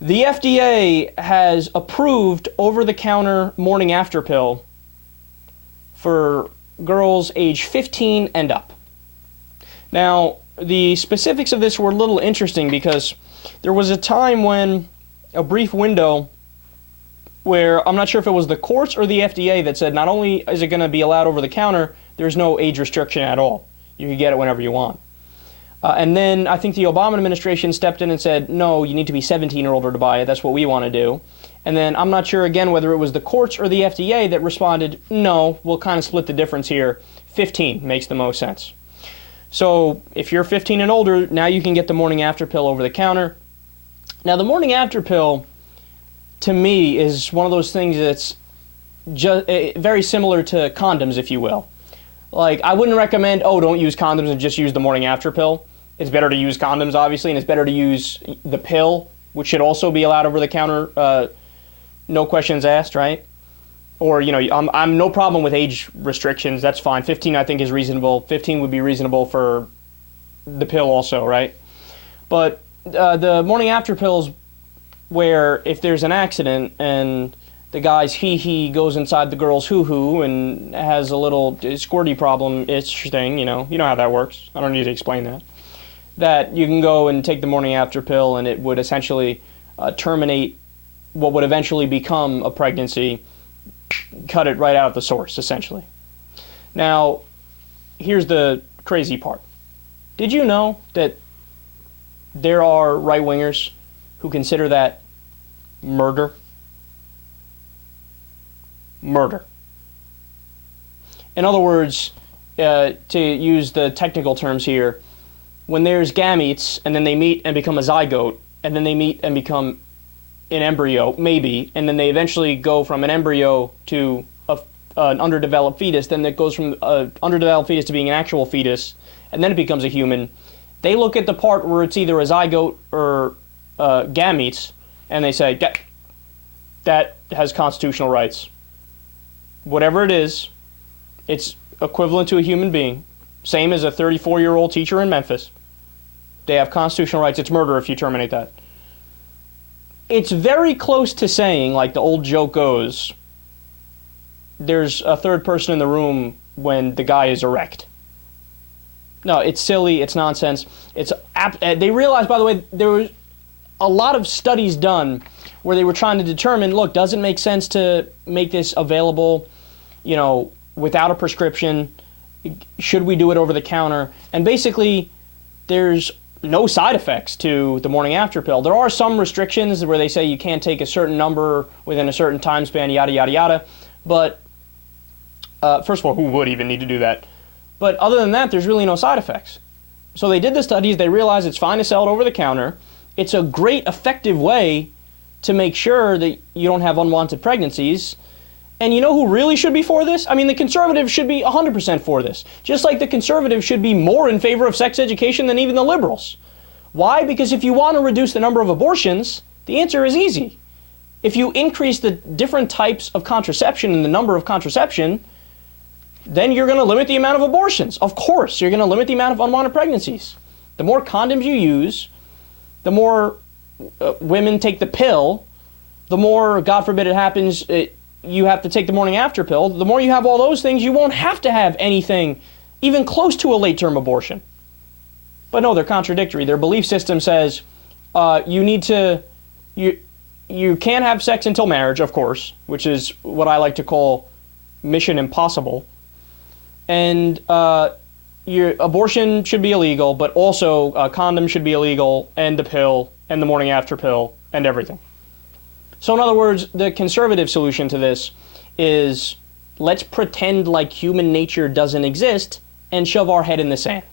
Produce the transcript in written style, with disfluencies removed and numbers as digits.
The FDA has approved over-the-counter morning after pill for girls age 15 and up. Now, the specifics of this were a little interesting because there was a time when, a brief window, where I'm not sure if it was the courts or the FDA that said not only is it going to be allowed over the counter, there's no age restriction at all. You can get it whenever you want. And then I think the Obama administration stepped in and said, no, you need to be 17 or older to buy it. That's what we want to do. And then I'm not sure, again, whether it was the courts or the FDA that responded, no, we'll kind of split the difference here. 15 makes the most sense. So if you're 15 and older, now you can get the morning after pill over the counter. Now, the morning after pill, to me, is one of those things that's just very similar to condoms, if you will. Like, I wouldn't recommend, oh, don't use condoms and just use the morning after pill. It's better to use condoms, obviously, and it's better to use the pill, which should also be allowed over the counter, no questions asked, right? Or, you know, I'm no problem with age restrictions. That's fine. 15, I think, is reasonable. 15 would be reasonable for the pill also, right? But the morning after pills, where if there's an accident and the guy's he goes inside the girl's hoo-hoo and has a little squirty problem-ish thing, you know how that works. I don't need to explain that. That you can go and take the morning after pill and it would essentially terminate what would eventually become a pregnancy, cut it right out at the source, essentially. Now, here's the crazy part. Did you know that there are right-wingers who consider that murder? Murder. In other words, to use the technical terms here, when there's gametes and then they meet and become a zygote, and then they meet and become an embryo, maybe, and then they eventually go from an embryo to an underdeveloped fetus, then it goes from an underdeveloped fetus to being an actual fetus, and then it becomes a human. They look at the part where it's either a zygote or gametes, and they say, that has constitutional rights. Whatever it is, it's equivalent to a human being. Same as a 34-year-old teacher in Memphis. They have constitutional rights. It's murder if you terminate that. It's very close to saying, like the old joke goes, there's a third person in the room when the guy is erect. No, it's silly. It's nonsense. They realized, by the way, there was a lot of studies done where they were trying to determine, look, does it make sense to make this available, without a prescription? Should we do it over the counter? And basically, there's no side effects to the morning after pill. There are some restrictions where they say you can't take a certain number within a certain time span, yada, yada, yada. But, first of all, who would even need to do that? But other than that, there's really no side effects. So they did the studies. They realized it's fine to sell it over the counter. It's a great, effective way to make sure that you don't have unwanted pregnancies. And you know who really should be for this? I mean, the conservatives should be 100% for this. Just like the conservatives should be more in favor of sex education than even the liberals. Why? Because if you want to reduce the number of abortions, the answer is easy. If you increase the different types of contraception and the number of contraception, then you're going to limit the amount of abortions. Of course, you're going to limit the amount of unwanted pregnancies. The more condoms you use, the more women take the pill, the more, God forbid it happens, you have to take the morning after pill. The more you have all those things, you won't have to have anything even close to a late-term abortion. But no, they're contradictory. Their belief system says you can't have sex until marriage, of course, which is what I like to call mission impossible. And your abortion should be illegal, but also condoms should be illegal, and the pill, and the morning after pill, and everything. So in other words, the conservative solution to this is let's pretend like human nature doesn't exist and shove our head in the sand.